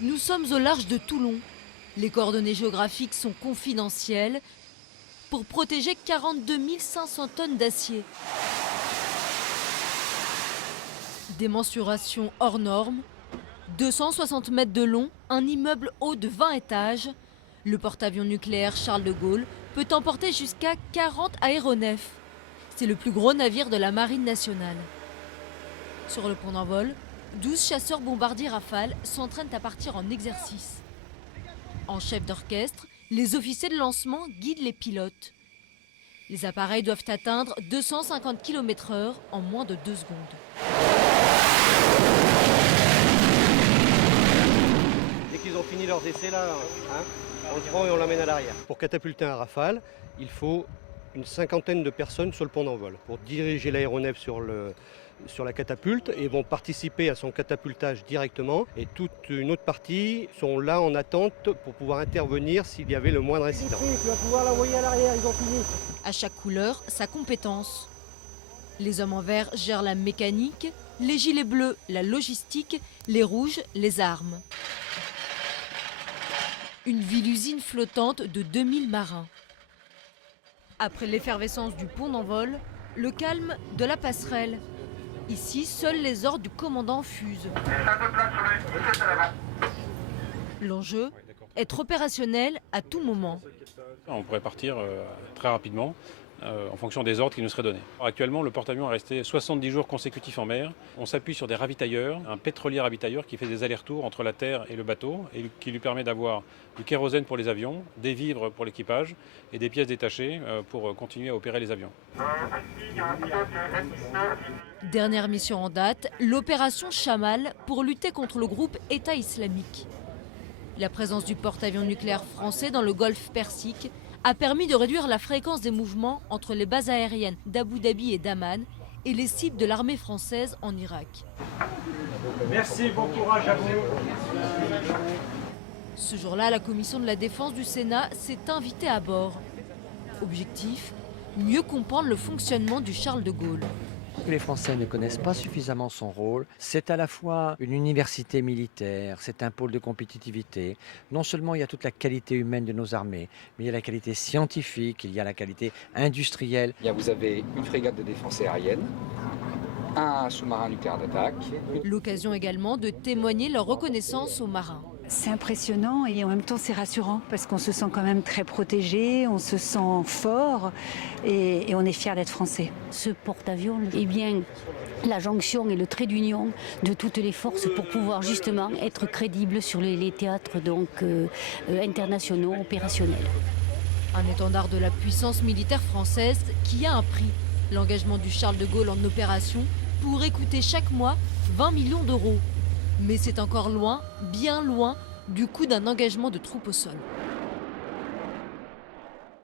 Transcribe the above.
Nous sommes au large de Toulon. Les coordonnées géographiques sont confidentielles pour protéger 42 500 tonnes d'acier. Des mensurations hors normes, 260 mètres de long, un immeuble haut de 20 étages. Le porte-avions nucléaire Charles de Gaulle peut emporter jusqu'à 40 aéronefs. C'est le plus gros navire de la Marine nationale. Sur le pont d'envol, 12 chasseurs bombardiers Rafale s'entraînent à partir en exercice. En chef d'orchestre, les officiers de lancement guident les pilotes. Les appareils doivent atteindre 250 km/h en moins de 2 secondes. Dès qu'ils ont fini leurs essais là, on le prend et on l'emmène à l'arrière. Pour catapulter un Rafale, il faut une cinquantaine de personnes sur le pont d'envol pour diriger l'aéronef sur la catapulte et vont participer à son catapultage directement. Et toute une autre partie sont là en attente pour pouvoir intervenir s'il y avait le moindre incident. Tu vas pouvoir l'envoyer à l'arrière, ils ont fini. À chaque couleur, sa compétence. Les hommes en vert gèrent la mécanique, les gilets bleus, la logistique, les rouges, les armes. Une ville-usine flottante de 2000 marins. Après l'effervescence du pont d'envol, le calme de la passerelle. Ici, seuls les ordres du commandant fusent. L'enjeu, être opérationnel à tout moment. On pourrait partir très rapidement en fonction des ordres qui nous seraient donnés. Actuellement, le porte-avions est resté 70 jours consécutifs en mer. On s'appuie sur des ravitailleurs, un pétrolier ravitailleur qui fait des allers-retours entre la terre et le bateau et qui lui permet d'avoir du kérosène pour les avions, des vivres pour l'équipage et des pièces détachées pour continuer à opérer les avions. Dernière mission en date, l'opération Chamal pour lutter contre le groupe État islamique. La présence du porte-avions nucléaire français dans le golfe Persique a permis de réduire la fréquence des mouvements entre les bases aériennes d'Abu Dhabi et d'Amman et les cibles de l'armée française en Irak. Merci, bon courage à vous. Ce jour-là, la commission de la défense du Sénat s'est invitée à bord. Objectif, mieux comprendre le fonctionnement du Charles de Gaulle. Les Français ne connaissent pas suffisamment son rôle. C'est à la fois une université militaire, c'est un pôle de compétitivité. Non seulement il y a toute la qualité humaine de nos armées, mais il y a la qualité scientifique, il y a la qualité industrielle. Vous avez une frégate de défense aérienne, un sous-marin nucléaire d'attaque. L'occasion également de témoigner leur reconnaissance aux marins. C'est impressionnant et en même temps c'est rassurant parce qu'on se sent quand même très protégé, on se sent fort et on est fiers d'être français. Ce porte-avions est bien la jonction et le trait d'union de toutes les forces pour pouvoir justement être crédible sur les théâtres internationaux, opérationnels. Un étendard de la puissance militaire française qui a un prix. L'engagement du Charles de Gaulle en opération pourrait coûter chaque mois 20 millions d'euros. Mais c'est encore loin, bien loin, du coût d'un engagement de troupes au sol.